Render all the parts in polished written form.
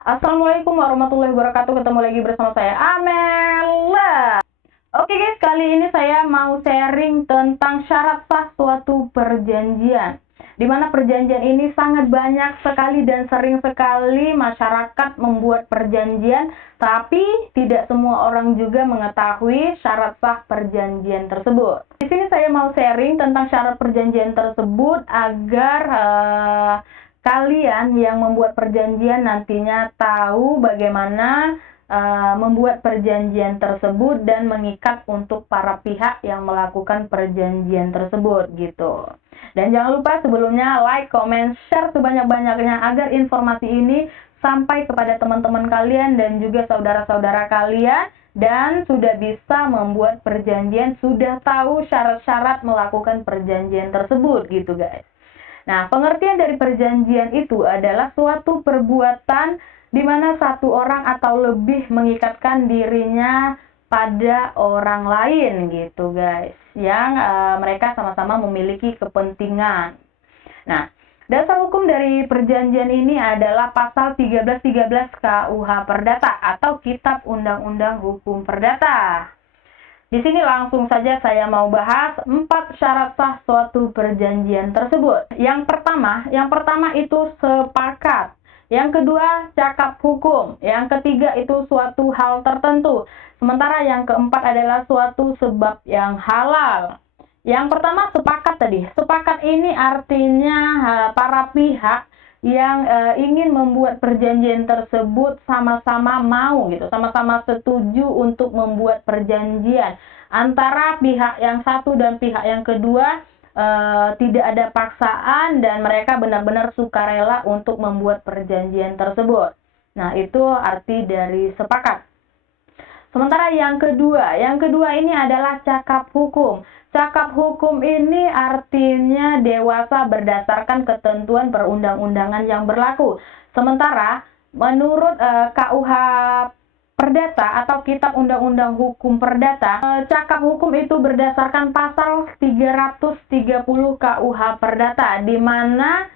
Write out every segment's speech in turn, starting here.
Assalamualaikum warahmatullahi wabarakatuh. Ketemu lagi bersama saya Amela. Oke guys, kali ini saya mau sharing tentang syarat sah suatu perjanjian. Di mana perjanjian ini sangat banyak sekali dan sering sekali masyarakat membuat perjanjian, tapi tidak semua orang juga mengetahui syarat sah perjanjian tersebut. Di sini saya mau sharing tentang syarat perjanjian tersebut agar kalian yang membuat perjanjian nantinya tahu bagaimana membuat perjanjian tersebut dan mengikat untuk para pihak yang melakukan perjanjian tersebut gitu. Dan jangan lupa sebelumnya like, comment, share sebanyak-banyaknya agar informasi ini sampai kepada teman-teman kalian dan juga saudara-saudara kalian dan sudah bisa membuat perjanjian, sudah tahu syarat-syarat melakukan perjanjian tersebut gitu guys. Nah, pengertian dari perjanjian itu adalah suatu perbuatan di mana satu orang atau lebih mengikatkan dirinya pada orang lain gitu guys, yang mereka sama-sama memiliki kepentingan. Nah, dasar hukum dari perjanjian ini adalah pasal 1313 KUH Perdata atau Kitab Undang-Undang Hukum Perdata. Di sini langsung saja saya mau bahas 4 syarat sah suatu perjanjian tersebut. Yang pertama itu sepakat. Yang kedua, cakap hukum. Yang ketiga itu suatu hal tertentu. Sementara yang keempat adalah suatu sebab yang halal. Yang pertama, sepakat tadi. Sepakat ini artinya para pihak yang ingin membuat perjanjian tersebut sama-sama mau gitu, sama-sama setuju untuk membuat perjanjian antara pihak yang satu dan pihak yang kedua. Tidak ada paksaan dan mereka benar-benar sukarela untuk membuat perjanjian tersebut. Nah, itu arti dari sepakat. Sementara yang kedua ini adalah cakap hukum. Cakap hukum ini artinya dewasa berdasarkan ketentuan perundang-undangan yang berlaku. Sementara menurut KUH Perdata atau Kitab Undang-Undang Hukum Perdata, cakap hukum itu berdasarkan pasal 330 KUH Perdata, di mana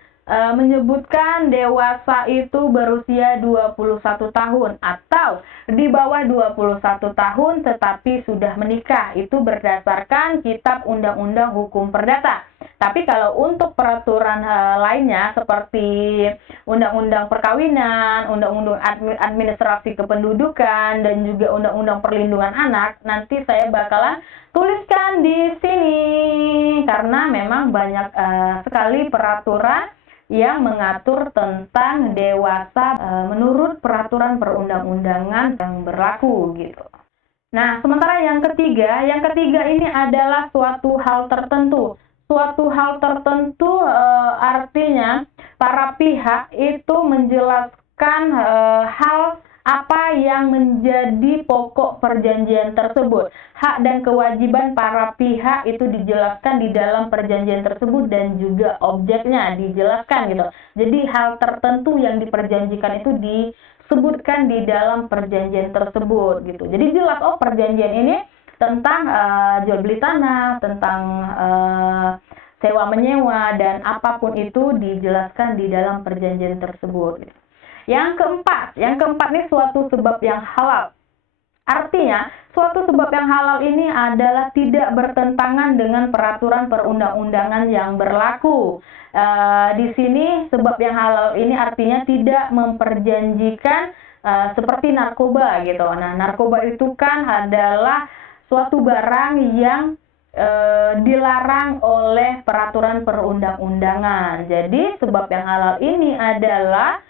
menyebutkan dewasa itu berusia 21 tahun atau di bawah 21 tahun tetapi sudah menikah. Itu berdasarkan Kitab Undang-Undang Hukum Perdata. Tapi kalau untuk peraturan lainnya seperti Undang-Undang Perkawinan, Undang-Undang Administrasi Kependudukan, dan juga Undang-Undang Perlindungan Anak, nanti saya bakalan tuliskan di sini karena memang banyak sekali peraturan yang mengatur tentang dewasa menurut peraturan perundang-undangan yang berlaku gitu. Nah, sementara yang ketiga ini adalah suatu hal tertentu. Suatu hal tertentu artinya para pihak itu menjelaskan hal apa yang menjadi pokok perjanjian tersebut. Hak dan kewajiban para pihak itu dijelaskan di dalam perjanjian tersebut dan juga objeknya dijelaskan gitu. Jadi hal tertentu yang diperjanjikan itu disebutkan di dalam perjanjian tersebut gitu. Jadi jelas perjanjian ini tentang jual beli tanah, tentang sewa menyewa, dan apapun itu dijelaskan di dalam perjanjian tersebut. Yang keempat ini suatu sebab yang halal. Artinya, suatu sebab yang halal ini adalah tidak bertentangan dengan peraturan perundang-undangan yang berlaku. Di sini sebab yang halal ini artinya tidak memperjanjikan seperti narkoba gitu. Nah, narkoba itu kan adalah suatu barang yang dilarang oleh peraturan perundang-undangan. Jadi sebab yang halal ini adalah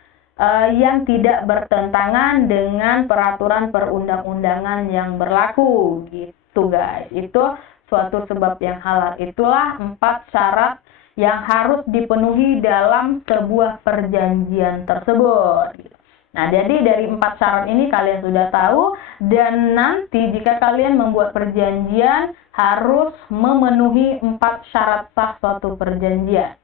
yang tidak bertentangan dengan peraturan perundang-undangan yang berlaku gitu guys. Itu suatu sebab yang halal. Itulah 4 syarat yang harus dipenuhi dalam sebuah perjanjian tersebut. Nah, jadi dari 4 syarat ini kalian sudah tahu, dan nanti jika kalian membuat perjanjian harus memenuhi 4 syarat sah suatu perjanjian.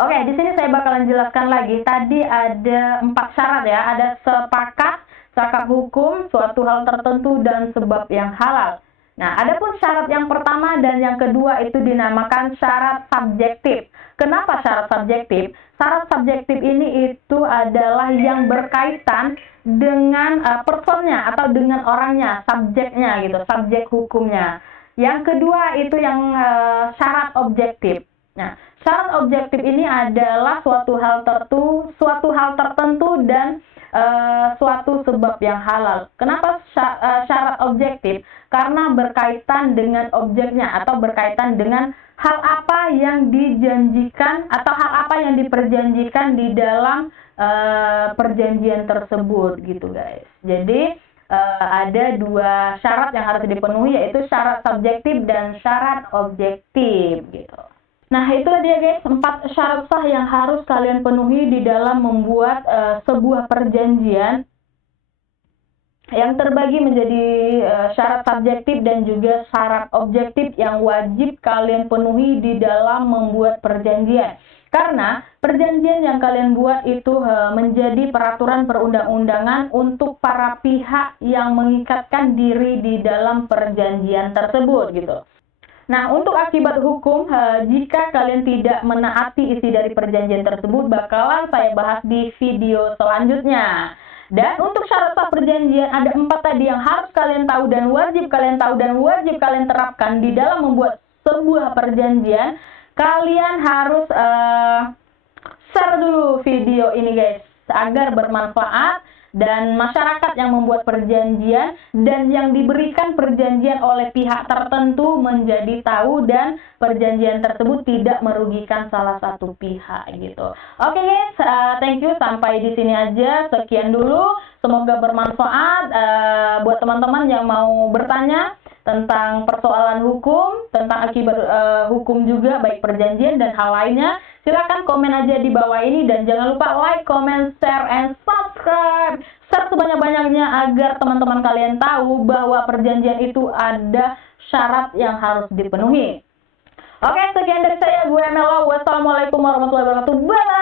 Oke, di sini saya bakalan jelaskan lagi. Tadi ada 4 syarat ya, ada sepakat, cakap hukum, suatu hal tertentu, dan sebab yang halal. Nah, adapun syarat yang pertama dan yang kedua itu dinamakan syarat subjektif. Kenapa syarat subjektif? Syarat subjektif ini itu adalah yang berkaitan dengan personnya atau dengan orangnya, subjeknya gitu, subjek hukumnya. Yang kedua itu yang syarat objektif. Nah, syarat objektif ini adalah suatu hal tertentu dan suatu sebab yang halal. Kenapa syarat objektif? Karena berkaitan dengan objeknya atau berkaitan dengan hal apa yang dijanjikan atau hal apa yang diperjanjikan di dalam perjanjian tersebut gitu guys. Jadi ada dua syarat yang harus dipenuhi, yaitu syarat subjektif dan syarat objektif gitu. Nah, itu dia guys, 4 syarat sah yang harus kalian penuhi di dalam membuat sebuah perjanjian yang terbagi menjadi syarat subjektif dan juga syarat objektif yang wajib kalian penuhi di dalam membuat perjanjian. Karena perjanjian yang kalian buat itu menjadi peraturan perundang-undangan untuk para pihak yang mengikatkan diri di dalam perjanjian tersebut gitu. Nah, untuk akibat hukum, jika kalian tidak menaati isi dari perjanjian tersebut, bakalan saya bahas di video selanjutnya. Dan untuk syarat sah perjanjian, ada 4 tadi yang harus kalian tahu dan wajib kalian tahu dan wajib kalian terapkan di dalam membuat sebuah perjanjian. Kalian harus share dulu video ini guys, agar bermanfaat dan masyarakat yang membuat perjanjian dan yang diberikan perjanjian oleh pihak tertentu menjadi tahu dan perjanjian tersebut tidak merugikan salah satu pihak gitu. Oke guys, thank you, sampai di sini aja, sekian dulu, semoga bermanfaat buat teman-teman yang mau bertanya tentang persoalan hukum, tentang akibat hukum juga, baik perjanjian dan hal lainnya. Silakan komen aja di bawah ini dan jangan lupa like, comment, share, and subscribe. Share sebanyak-banyaknya agar teman-teman kalian tahu bahwa perjanjian itu ada syarat yang harus dipenuhi. Oke, sekian dari saya, gue Melo. Wassalamualaikum warahmatullahi wabarakatuh. Bye!